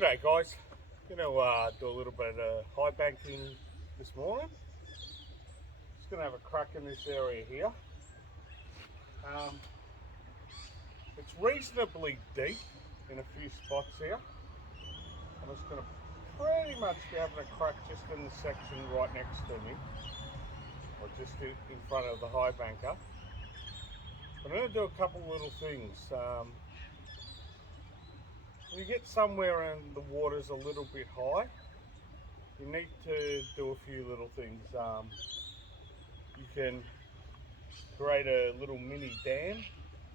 G'day guys, going to do a little bit of high banking this morning. Just going to have a crack in this area here. It's reasonably deep in a few spots here. I'm just going to pretty much be having a crack just in the section right next to me, or just in front of the high banker. I'm going to do a couple little things. When you get somewhere and the water's a little bit high, you need to do a few little things. You can create a little mini dam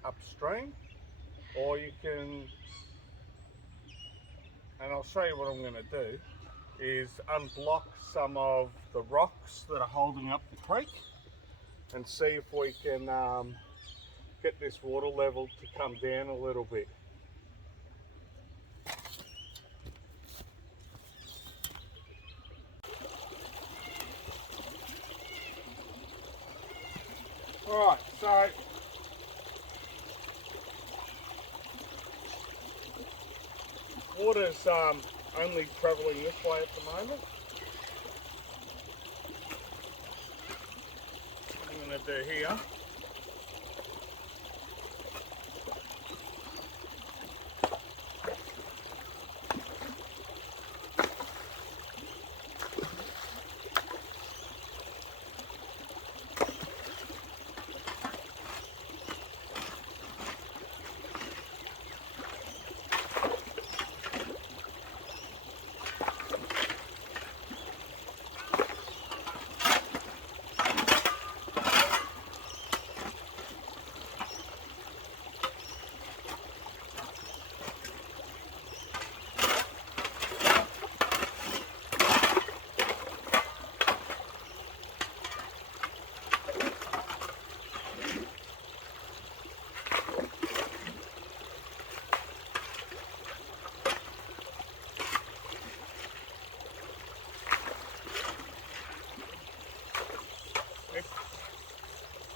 upstream, or you can, and I'll show you what I'm going to do, is unblock some of the rocks that are holding up the creek and see if we can get this water level to come down a little bit. Alright, so water's only travelling this way at the moment. What I'm going to do here,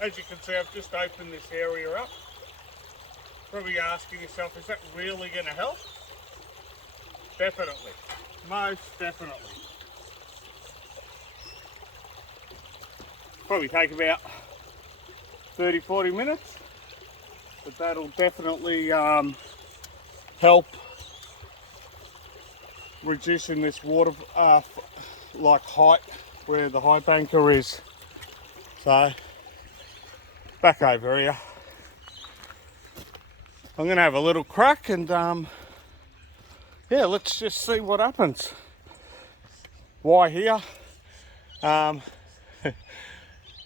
as you can see, I've just opened this area up. Probably asking yourself, is that really going to help? Definitely, most definitely. Probably take about 30-40 minutes, but that'll definitely help reducing this water like height where the high banker is. So back over here, I'm going to have a little crack and yeah, let's just see what happens. Why here?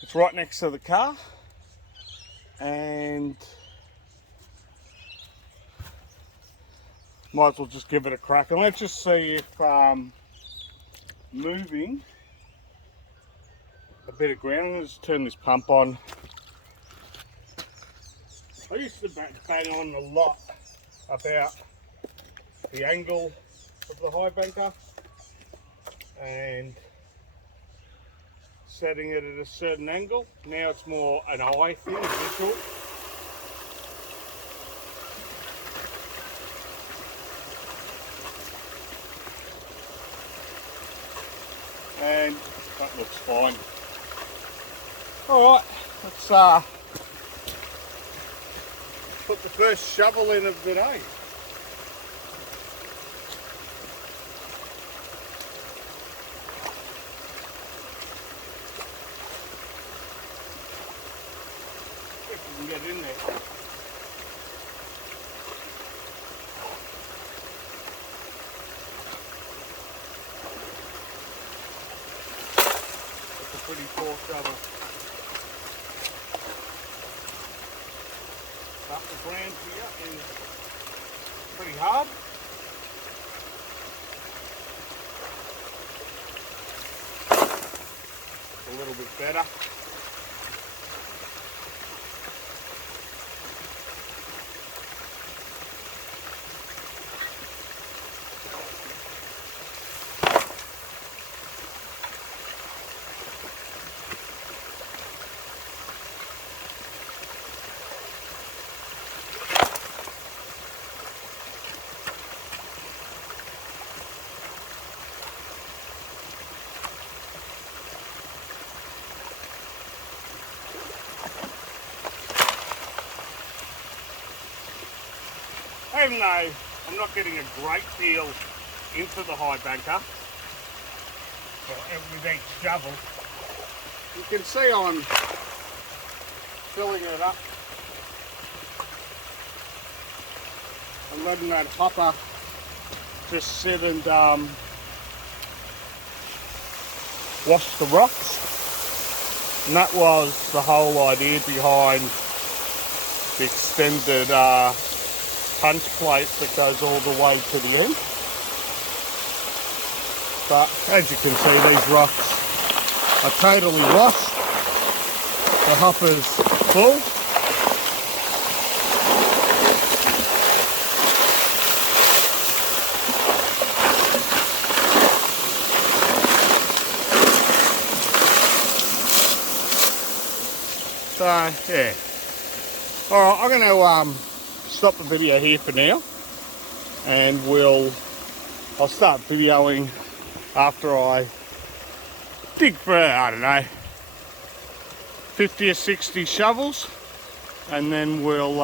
It's right next to the car, and might as well just give it a crack, and let's just see if moving a bit of ground. I'm going to just turn this pump on. I used to bang on a lot about the angle of the high banker and setting it at a certain angle. Now it's more an eye thing, visual. And that looks fine. Alright, let's put the first shovel in of the day. If we can get in there. That's a pretty poor shovel. But the ground here is pretty hard. A little bit better. Even though I'm not getting a great deal into the high banker with each shovel, you can see I'm filling it up. I'm letting that hopper just sit and wash the rocks. And that was the whole idea behind the extended punch plate that goes all the way to the end. But as you can see, these rocks are totally washed. The hopper's full. So yeah. Alright, I'm going to stop the video here for now, and I'll start videoing after I dig for, I don't know, 50 or 60 shovels, and then we'll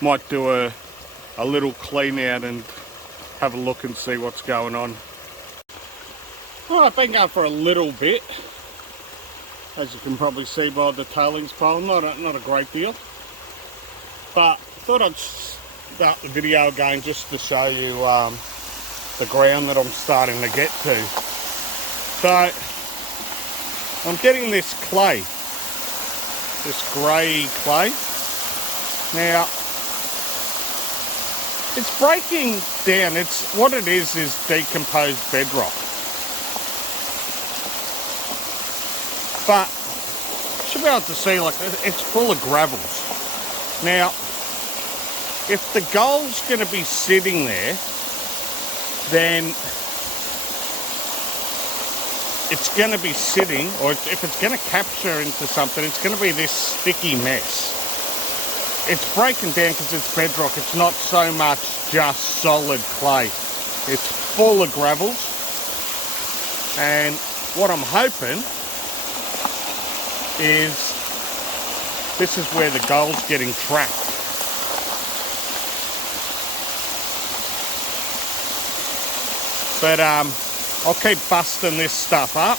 might do a little clean out and have a look and see what's going on. Well, I've been going for a little bit, as you can probably see by the tailings pole. Not a great deal, but thought I'd start the video again just to show you the ground that I'm starting to get to. So I'm getting this clay, this grey clay. Now it's breaking down. What it is decomposed bedrock. But you should be able to see, like, it's full of gravels. Now, if the gold's going to be sitting there, then it's going to be sitting, or if it's going to capture into something, it's going to be this sticky mess. It's breaking down because it's bedrock. It's not so much just solid clay. It's full of gravels. And what I'm hoping is this is where the gold's getting trapped. But I'll keep busting this stuff up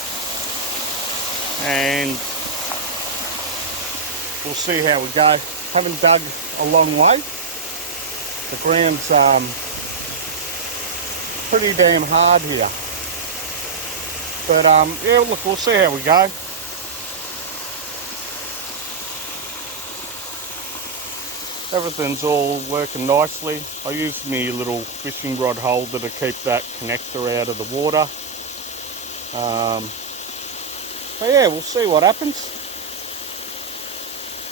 and we'll see how we go. Haven't dug a long way. The ground's pretty damn hard here. But yeah, look, we'll see how we go. Everything's all working nicely. I used my little fishing rod holder to keep that connector out of the water. But yeah, we'll see what happens.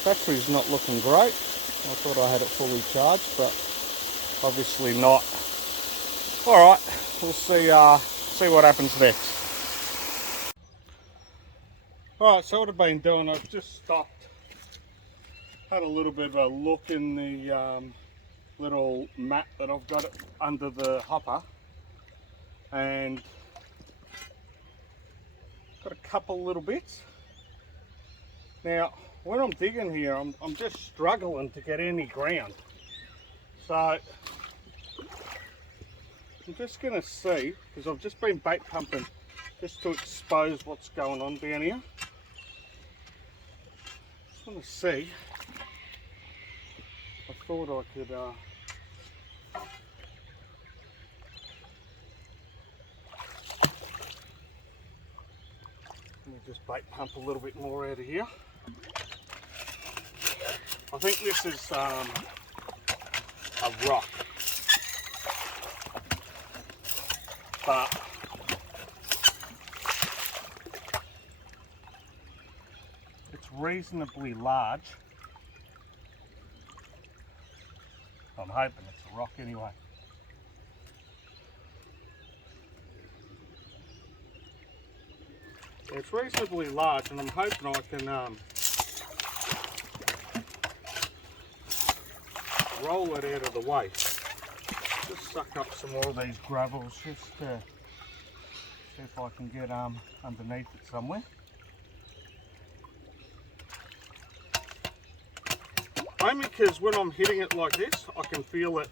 Battery's not looking great. I thought I had it fully charged, but obviously not. Alright, we'll see what happens next. Alright, so what I've been doing, I've just stopped. Had a little bit of a look in the little mat that I've got under the hopper, and got a couple little bits. Now when I'm digging here, I'm just struggling to get any ground, so I'm just going to see, because I've just been bait pumping just to expose what's going on down here. Just want to see. I thought I could let me just bait pump a little bit more out of here. I think this is a rock, but it's reasonably large. I'm hoping it's a rock anyway. It's reasonably large, and I'm hoping I can roll it out of the way. Just suck up some more of these gravels just to see if I can get underneath it somewhere. Only because when I'm hitting it like this, I can feel it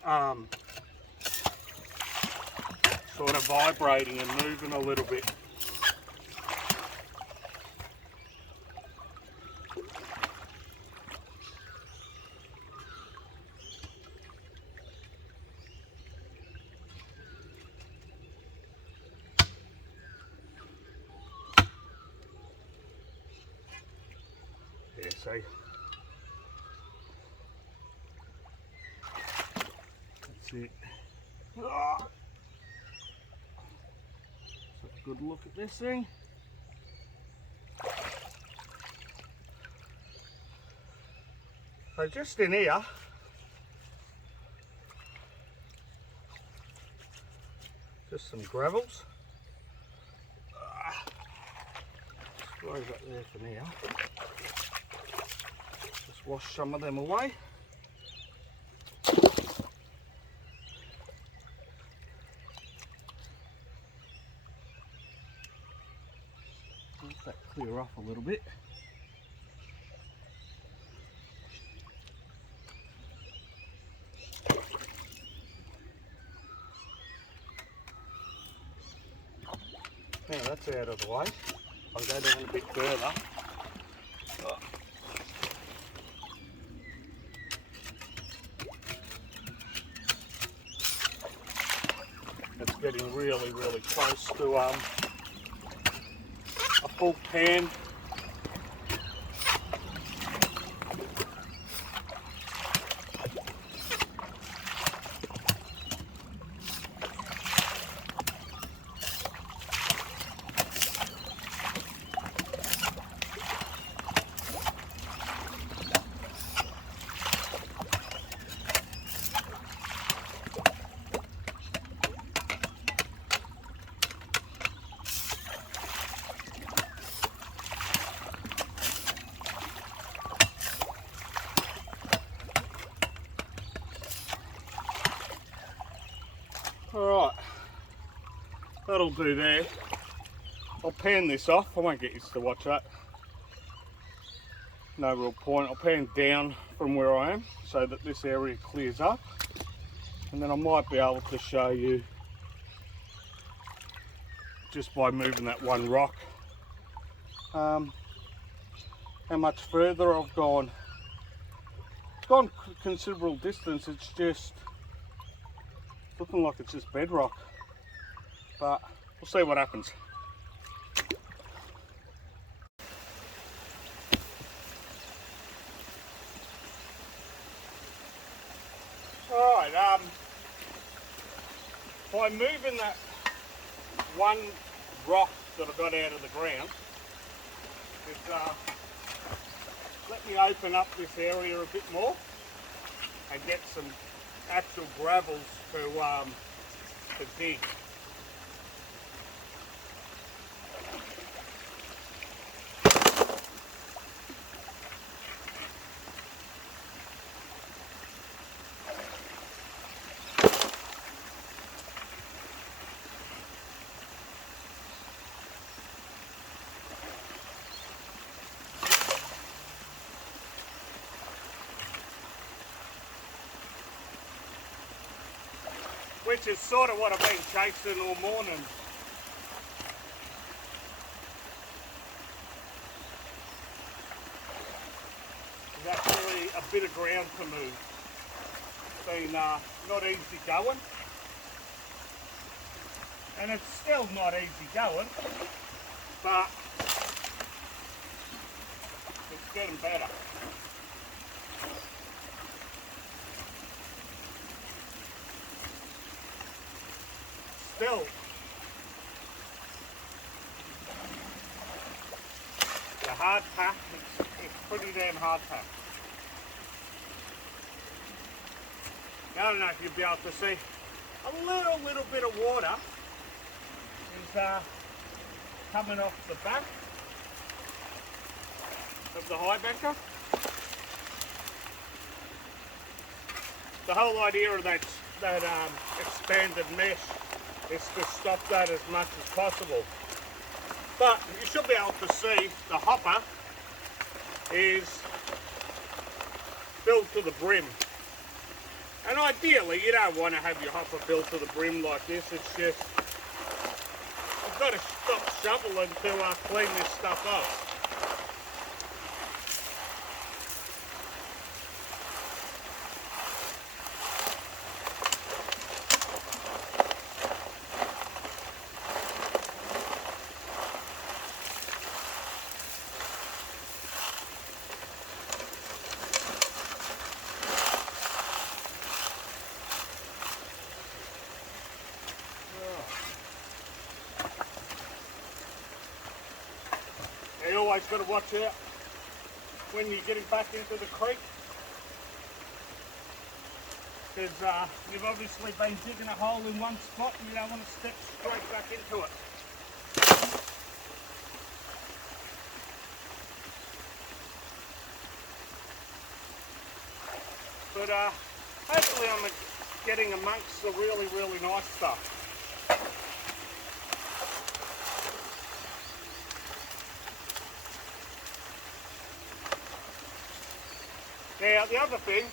sort of vibrating and moving a little bit. Yeah, see? That's it. Oh. So a good look at this thing. So just in here, just some gravels. Just throw that there for now. Just wash some of them away. Let that clear off a little bit. Now that's out of the way. I'll go down a bit further. Oh. It's getting really, really close to a full pan. Alright, that'll do there. I'll pan this off. I won't get you to watch that. No real point. I'll pan down from where I am so that this area clears up. And then I might be able to show you, just by moving that one rock, how much further I've gone. It's gone considerable distance. It's just looking like it's just bedrock, but we'll see what happens. Alright, by moving that one rock that I got out of the ground, it's let me open up this area a bit more and get some actual gravels to dig. Which is sort of what I've been chasing all morning. There's actually a bit of ground to move. It's been not easy going. And it's still not easy going, but it's getting better. Still, the hard pack, it's pretty damn hard pack. Now, I don't know if you'll be able to see, a little bit of water is coming off the back of the high banker. The whole idea of that expanded mesh is to stop that as much as possible. But you should be able to see the hopper is filled to the brim. And ideally, you don't want to have your hopper filled to the brim like this. It's just, you've got to stop shoveling to clean this stuff up. You always got to watch out when you're getting back into the creek, because you've obviously been digging a hole in one spot and you don't want to step straight back into it. But hopefully I'm getting amongst the really, really nice stuff. Now the other thing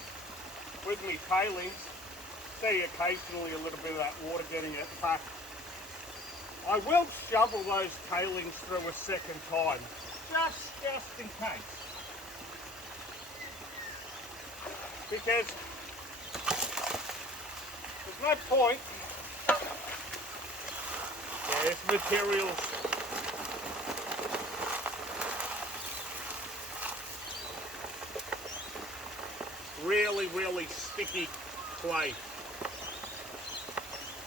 with me tailings, see occasionally a little bit of that water getting at the back. I will shovel those tailings through a second time, just in case. Because there's no point. There's materials. Really, really sticky clay.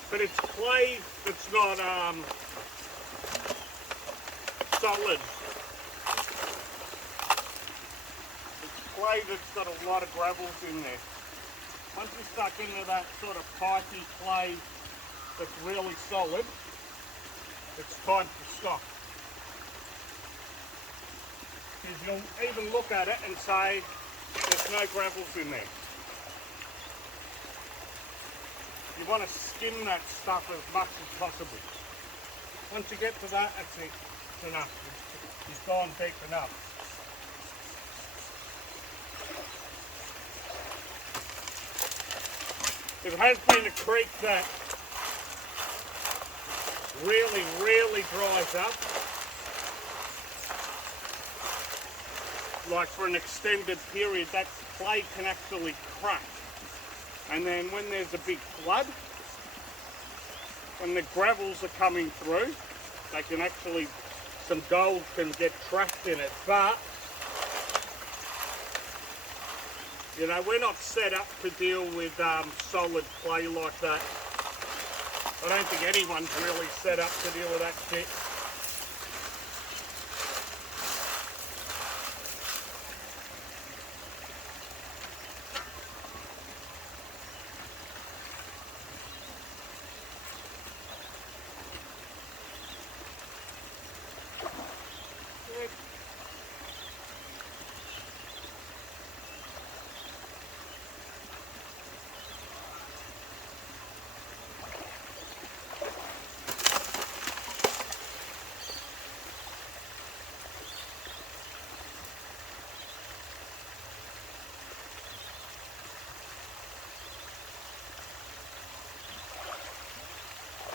But it's clay that's not solid. It's clay that's got a lot of gravels in there. Once you stuck into that sort of pipey clay that's really solid, it's time to stop. Because you'll even look at it and say, there's no gravels in there. You want to skim that stuff as much as possible. Once you get to that, that's it. It's enough. You've gone deep enough. It has been a creek that really, really dries up. Like for an extended period, that clay can actually crack. And then when there's a big flood, when the gravels are coming through, they can actually, some gold can get trapped in it. But, you know, we're not set up to deal with solid clay like that. I don't think anyone's really set up to deal with that shit.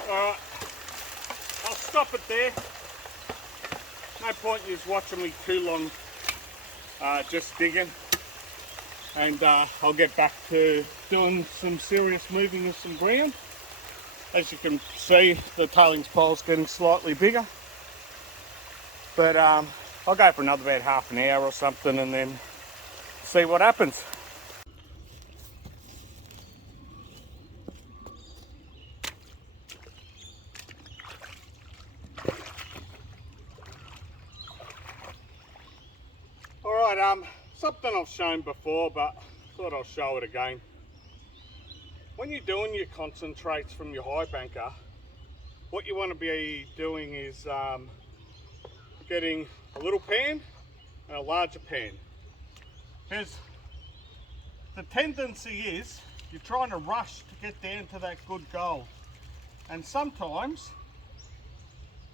Alright, I'll stop it there. No point in you watching me too long just digging. And I'll get back to doing some serious moving of some ground. As you can see, the tailings pile's getting slightly bigger. But I'll go for another about half an hour or something and then see what happens. Alright, something I've shown before, but thought I'll show it again. When you're doing your concentrates from your high banker, what you want to be doing is getting a little pan and a larger pan. Because the tendency is you're trying to rush to get down to that good gold. And sometimes,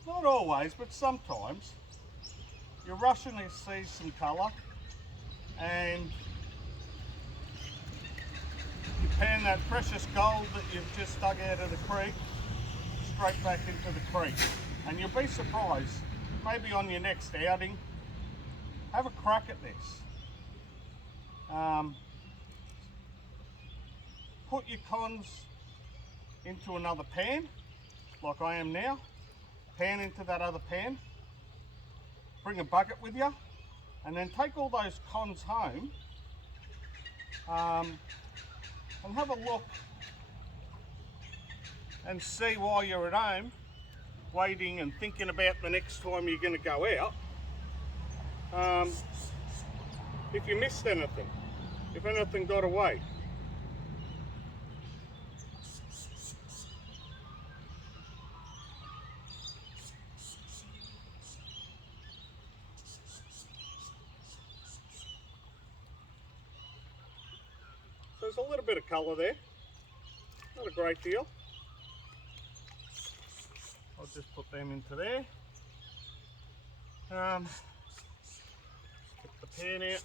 not always, but sometimes, you're rushing to see some colour and pan that precious gold that you've just dug out of the creek straight back into the creek. And you'll be surprised, maybe on your next outing, have a crack at this. Put your cons into another pan, like I am now. Pan into that other pan. Bring a bucket with you, and then take all those cons home and have a look and see while you're at home, waiting and thinking about the next time you're going to go out, if you missed anything, if anything got away. So there's a little bit of colour there, not a great deal. I'll just put them into there. Get the pan out.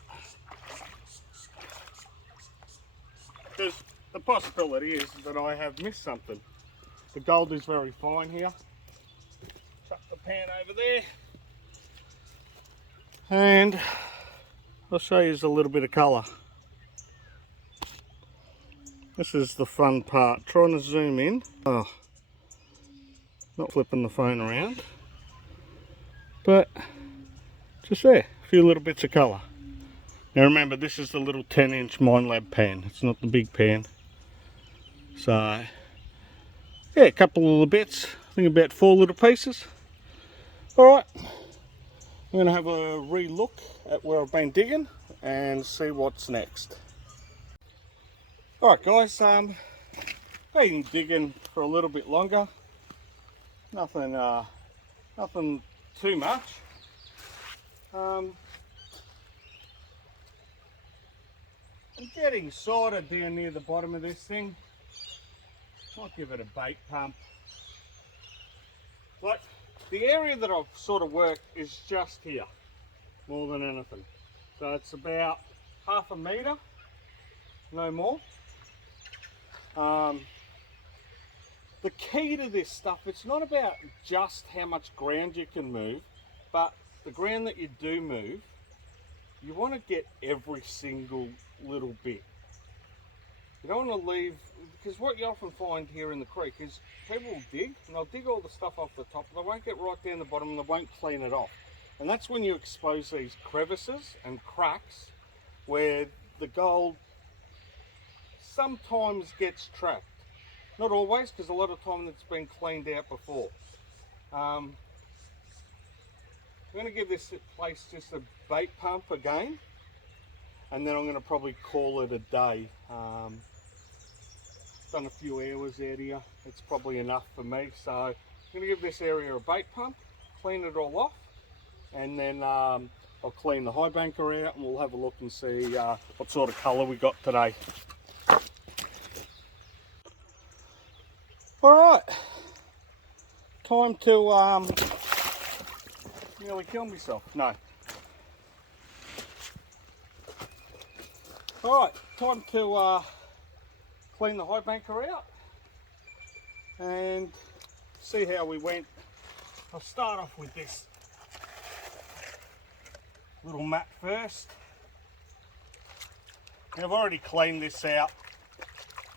Because the possibility is that I have missed something. The gold is very fine here. Chuck the pan over there. And I'll show you a little bit of colour. This is the fun part, trying to zoom in. Oh, not flipping the phone around. But just there, a few little bits of colour. Now remember, this is the little 10-inch Minelab pan. It's not the big pan. So, yeah, a couple of little bits. I think about 4 little pieces. Alright, I'm going to have a re-look at where I've been digging and see what's next. Alright guys, been digging for a little bit longer. Nothing too much. I'm getting sort of down near the bottom of this thing. Might give it a bait pump. But the area that I've sort of worked is just here, more than anything. So it's about 1/2 metre, no more. The key to this stuff, it's not about just how much ground you can move, but the ground that you do move, you want to get every single little bit. You don't want to leave, because what you often find here in the creek is people will dig, and they'll dig all the stuff off the top, but they won't get right down the bottom and they won't clean it off. And that's when you expose these crevices and cracks where the gold sometimes gets trapped. Not always, because a lot of time it's been cleaned out before. I'm going to give this place just a bait pump again, and then I'm going to probably call it a day. Done a few hours out here, it's probably enough for me. So I'm going to give this area a bait pump, clean it all off, and then I'll clean the high banker out and we'll have a look and see what sort of colour we got today. Alright, time to nearly kill myself. No. Alright, time to clean the high banker out and see how we went. I'll start off with this little mat first. And I've already cleaned this out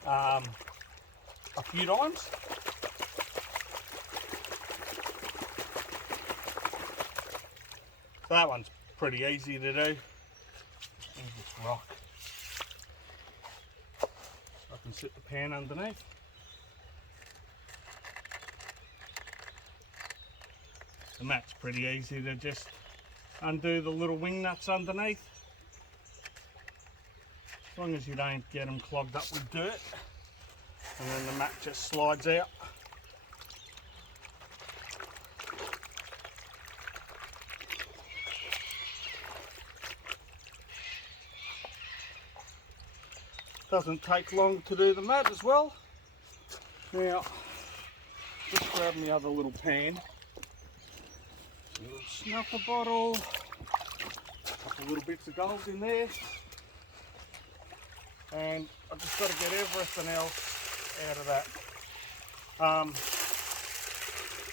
a few times. So that one's pretty easy to do. There's this rock. I can sit the pan underneath. The mat's pretty easy to just undo the little wing nuts underneath. As long as you don't get them clogged up with dirt. And then the mat just slides out. Doesn't take long to do the mat as well. Now, just grab my other little pan. A little snuffer bottle. A couple little bits of gold in there. and I've just got to get everything else out of that.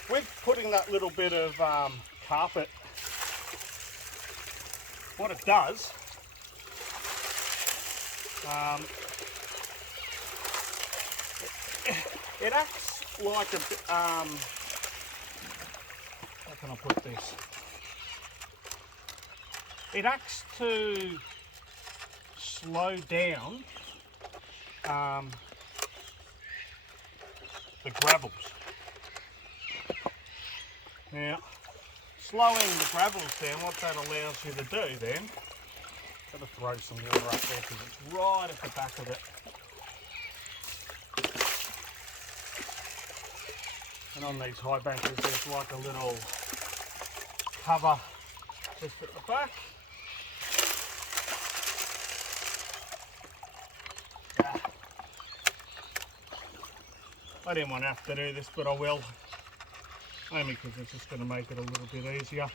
With putting that little bit of carpet, what it does, it acts like a bit, how can I put this? It acts to slow down the gravels. Now, slowing the gravels down, what that allows you to do then, got to throw some water up there because it's right at the back of it. And on these high bankers, there's like a little cover just at the back. I didn't want to have to do this, but I will, only because it's just going to make it a little bit easier.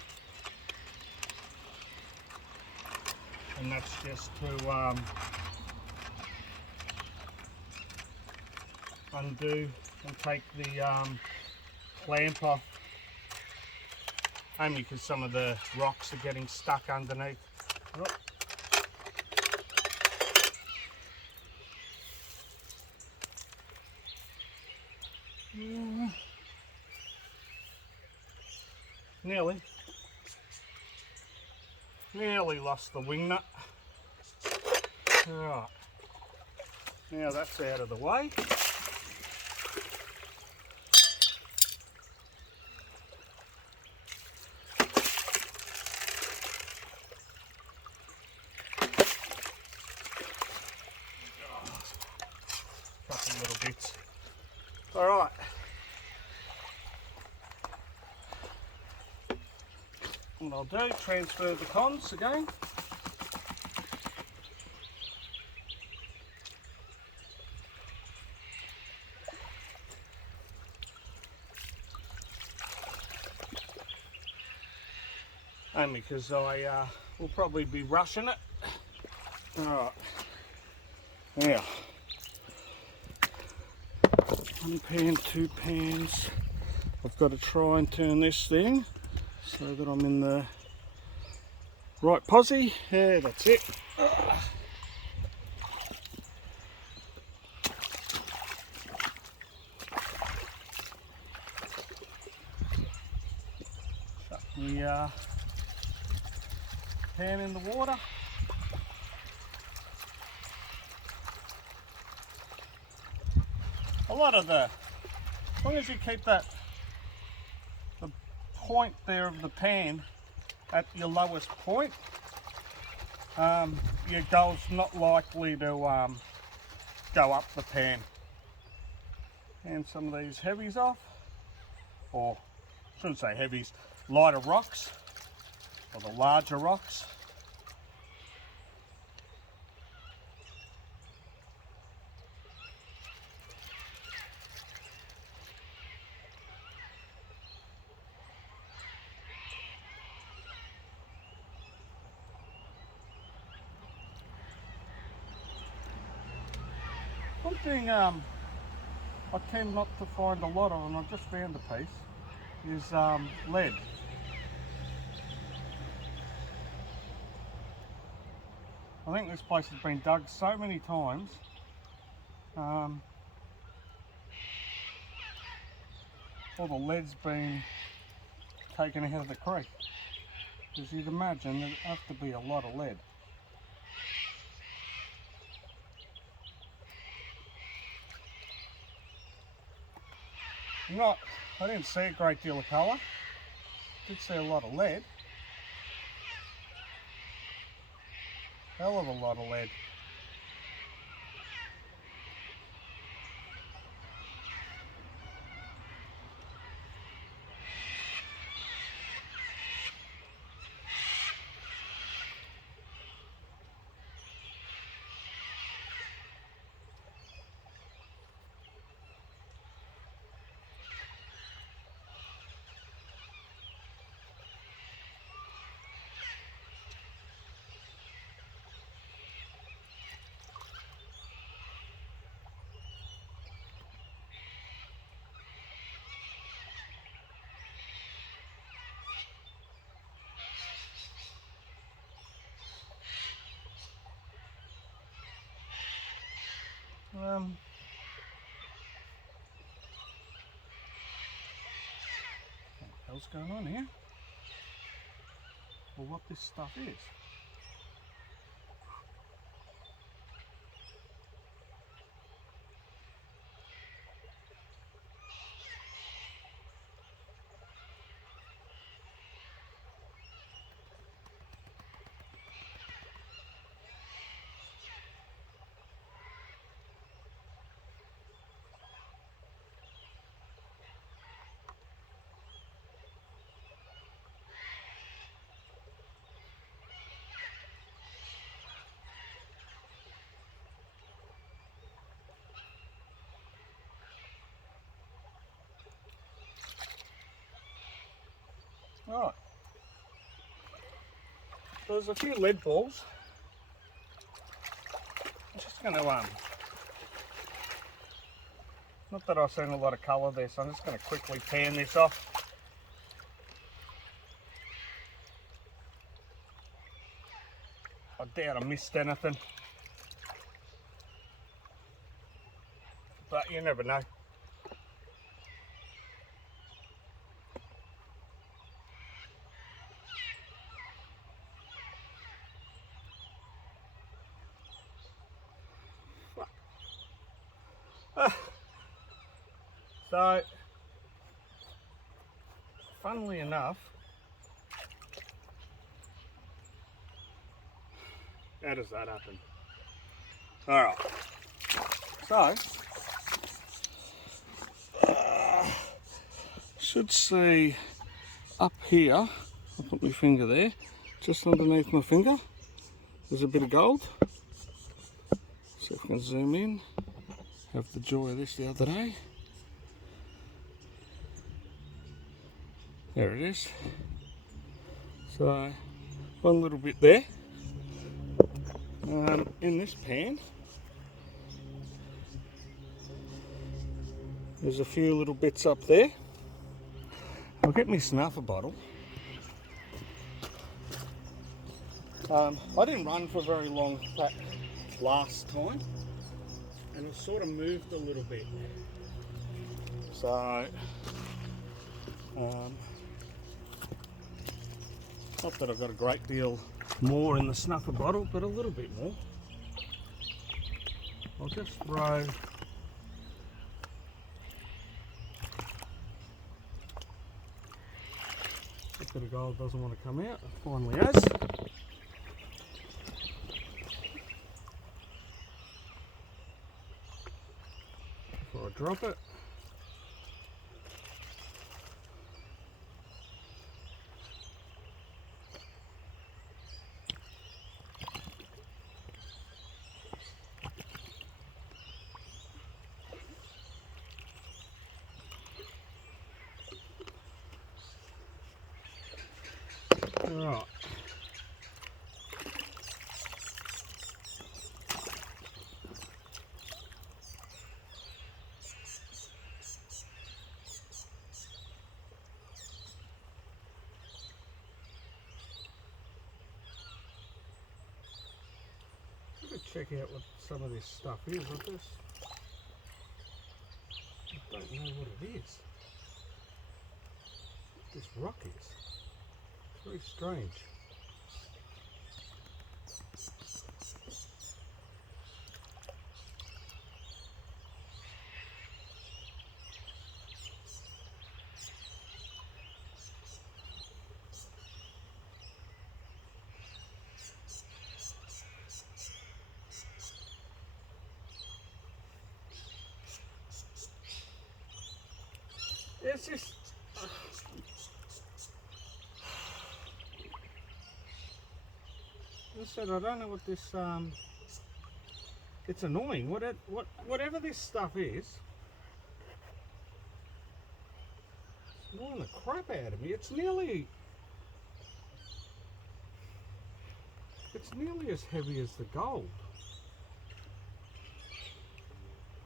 And that's just to undo and take the clamp off, only because some of the rocks are getting stuck underneath. Oh. Nearly lost the wing nut. Right, now that's out of the way. Couple little bits. All right. What I'll do, transfer the cons again. Only because I will probably be rushing it. Alright. Now, 1 pan, 2 pans. I've got to try and turn this thing so that I'm in the right posse. Yeah, that's it. Chuck the pan in the water. A lot of as long as you keep the point there of the pan at your lowest point, your gold's not likely to go up the pan. And some of these heavies off, or I shouldn't say heavies, lighter rocks, or the larger rocks. One thing I tend not to find a lot of, and I've just found a piece, is lead. I think this place has been dug so many times. All the lead's been taken out of the creek. As you'd imagine, there'd have to be a lot of lead. I didn't see a great deal of colour. Did see a lot of lead. Hell of a lot of lead. what's going on here, or what this stuff is. Right, so there's a few lead balls. I'm just going to, not that I've seen a lot of colour there, so I'm just going to quickly pan this off. I doubt I missed anything, but you never know. So, funnily enough, how does that happen? Alright, so, should see up here, I'll put my finger there, just underneath my finger, there's a bit of gold. See if I can zoom in, have the joy of this the other day. There it is. So, one little bit there. In this pan, there's a few little bits up there. I'll get my snuffer bottle. I didn't run for very long that last time, and it sort of moved a little bit. So, not that I've got a great deal more in the snuffer bottle, but a little bit more. I'll just throw a bit of gold doesn't want to come out, it finally has. Before I drop it. Right. Let's check out what some of this stuff is. I don't know what it is. What this rock is. It's very strange. It's just I said I don't know what this it's annoying. Whatever this stuff is, it's annoying the crap out of me. It's nearly as heavy as the gold.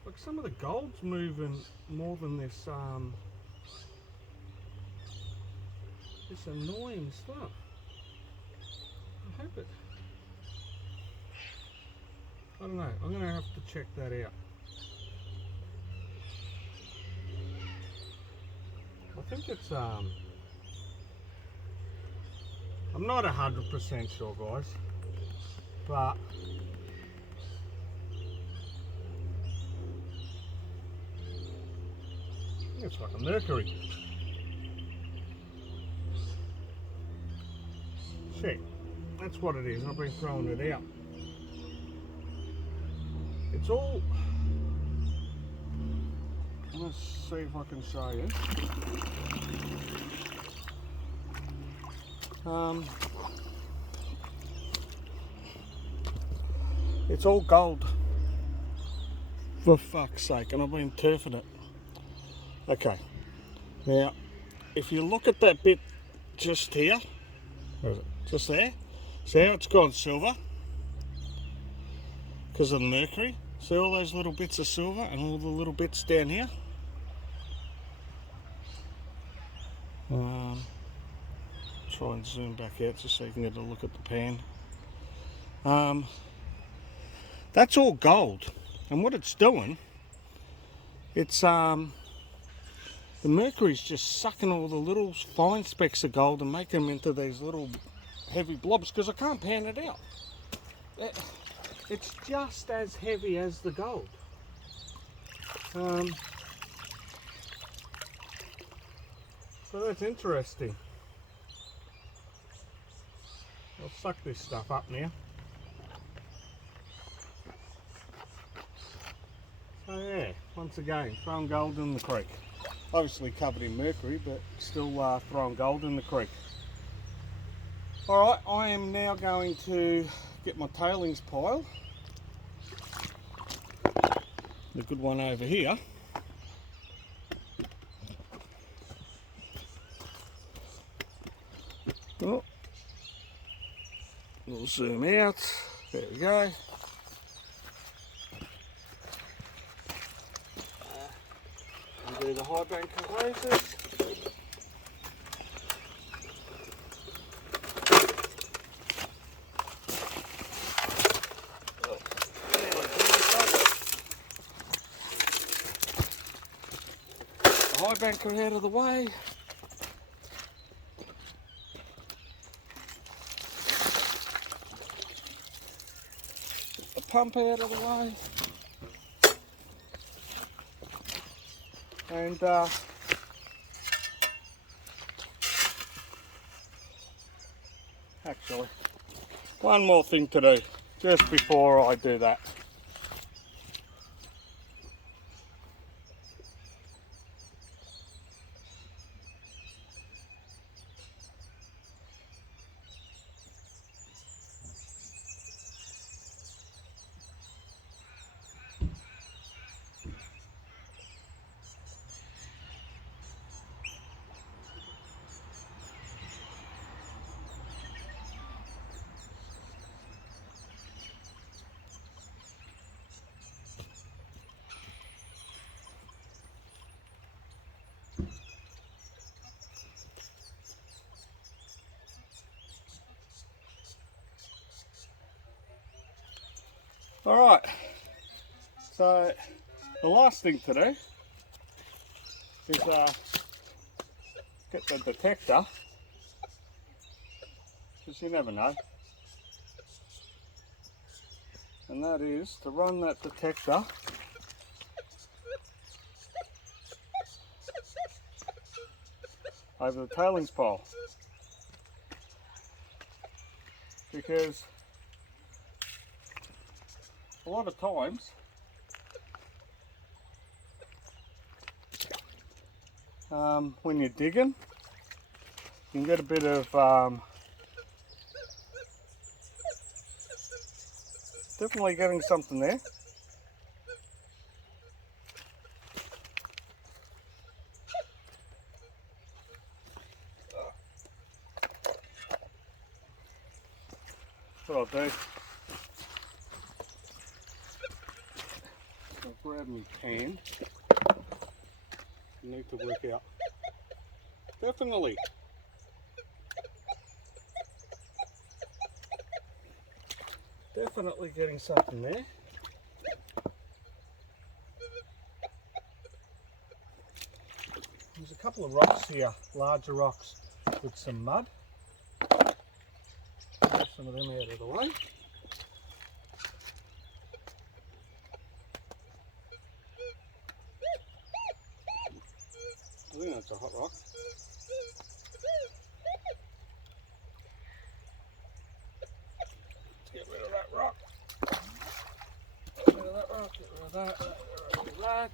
Like some of the gold's moving more than this this annoying stuff. I hope it. I don't know. I'm gonna have to check that out. I think it's I'm not 100% sure, guys, but it's like a mercury. Shit, that's what it is. I've been throwing it out. It's all... Let's see if I can show you. It's all gold. For fuck's sake, and I've been turfing it. Okay, now if you look at that bit just here, where is it? Just there, see how it's gone silver? Because of the mercury. See all those little bits of silver and all the little bits down here? Try and zoom back out just so you can get a look at the pan. That's all gold, and what it's doing, it's the mercury's just sucking all the little fine specks of gold and making them into these little heavy blobs, because I can't pan it out. It's just as heavy as the gold. So that's interesting. I'll suck this stuff up now. So yeah, once again, throwing gold in the creek. Obviously covered in mercury, but still throwing gold in the creek. Alright, I am now going to get my tailings pile. The good one over here. Oh. We'll zoom out. There we go. And do the high bank hoses. The high banker out of the way. Pump out of the way, and actually one more thing to do just before I do that. Alright, so the last thing to do is get the detector, because you never know, and that is to run that detector over the tailings pile, because a lot of times when you're digging, you can get a bit of definitely getting something there. What I'll do, I'll grab my pan. I need to work out. Definitely. Definitely getting something there. There's a couple of rocks here, larger rocks with some mud. some of them out of the way. I think that's a hot rock. Let's get rid of that rock. Get rid of that rock, get rid of that, get rid of that.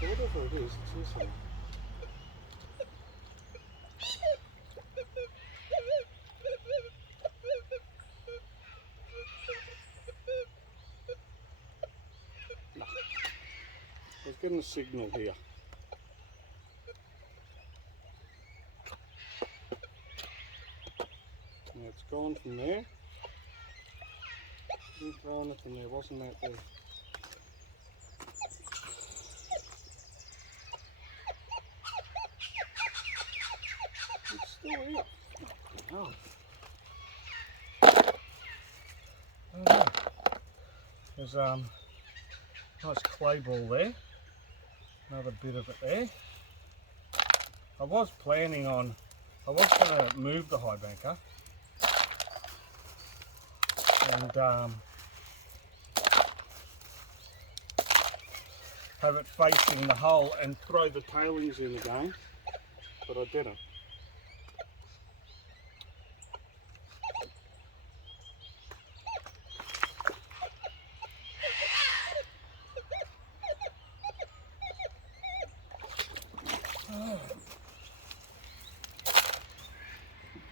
So whatever it is, it's this one. No. I was getting a signal here. Now it's gone from there. Didn't throw anything there, wasn't that there? It's still here. Oh. Oh. There's nice clay ball there. Another bit of it there. I was planning on, I was going to move the high banker and have it facing the hole and throw the tailings in again, but I didn't.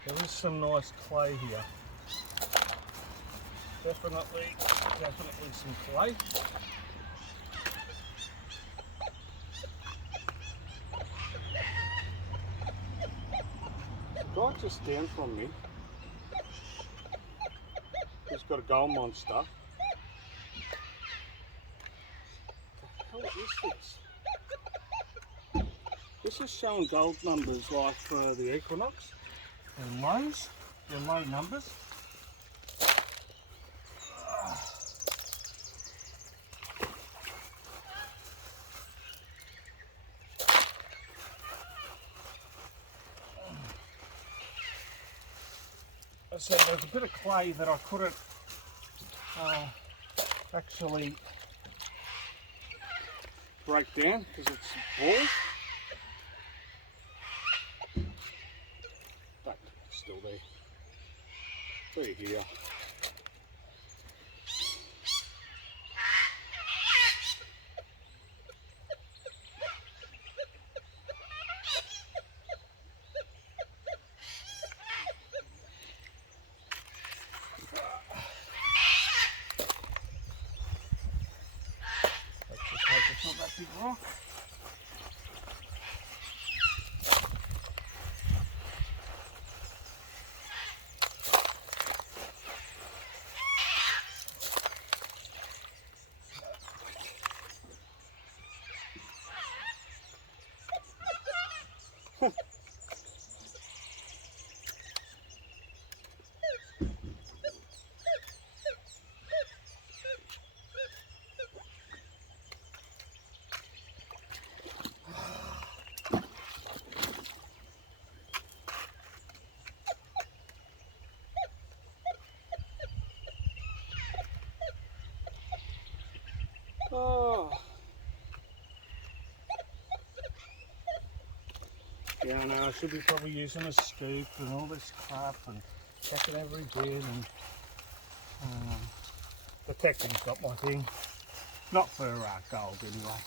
There is some nice clay here. Definitely some clay. The guy just down from me, he's got a gold monster. What the hell is this? This is showing gold numbers like for the equinox and lows. They're low numbers. So there's a bit of clay that I couldn't actually break down because it's ball. But it's still there. Through here. It's not that big rock. Oh. Yeah, no, I should be probably using a scoop and all this crap and checking every bit, and detecting's not my thing. Not for gold anyway.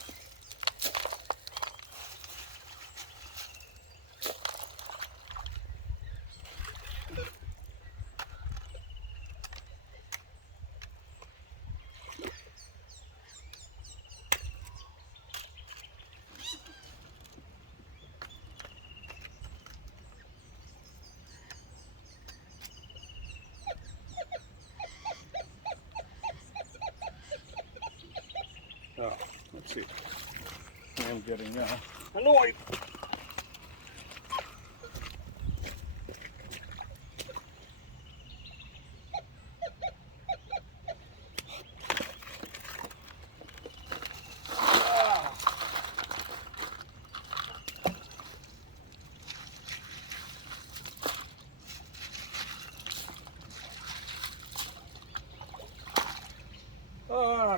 Oh, that's it. I'm getting annoyed.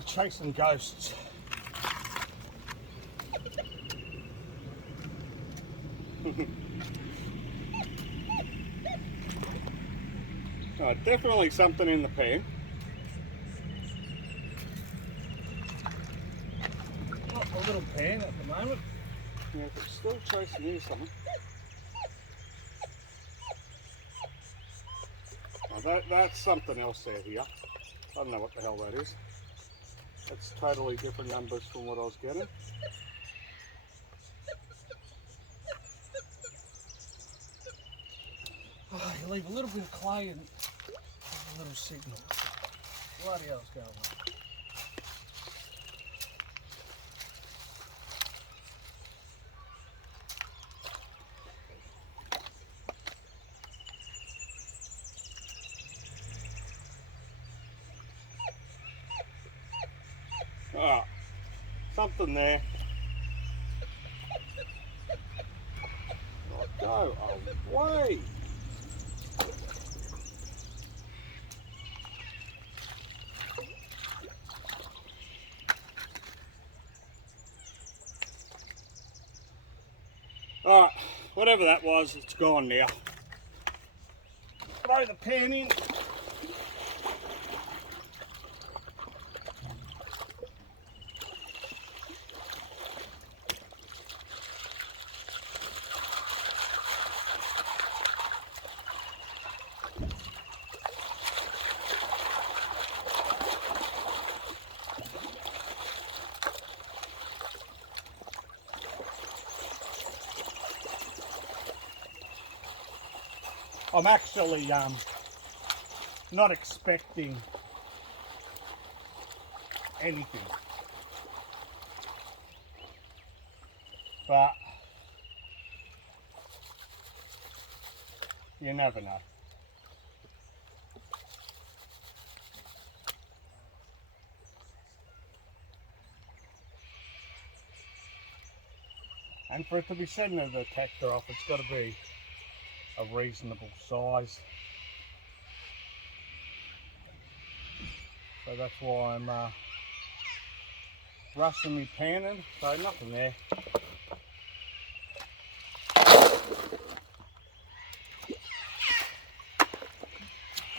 chasing ghosts. Oh, definitely something in the pan. Not a little pan at the moment. Yeah, if it's still chasing you something. Oh, that's something else there here. I don't know what the hell that is. That's totally different numbers from what I was getting. Oh, you leave a little bit of clay and a little signal. Bloody hell's going on? Oh, something there. Oh, go away. Alright, whatever that was, it's gone now. Throw the pan in. I'm actually not expecting anything, but you never know. And for it to be setting the detector off, it's got to be a reasonable size. So that's why I'm rushing me panning. So nothing there.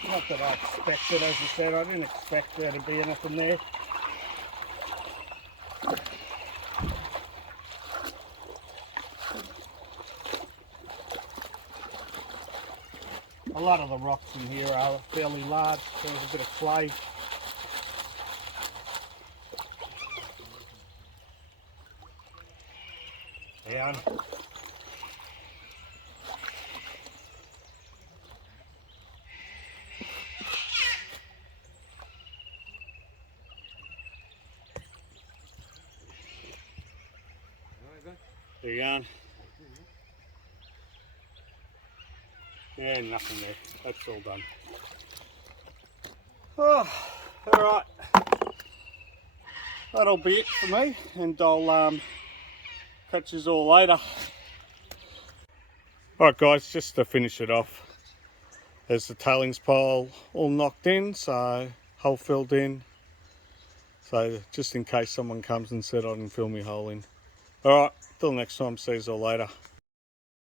Not that I expected, as I said, I didn't expect there to be anything there. A lot of the rocks in here are fairly large, so there's a bit of clay. Down. There you go. Yeah, nothing there. That's all done. Oh, alright. That'll be it for me, and I'll catch you all later. Alright guys, just to finish it off. There's the tailings pile all knocked in, so hole filled in. So just in case someone comes and said I didn't fill my hole in. Alright, till next time, see you all later.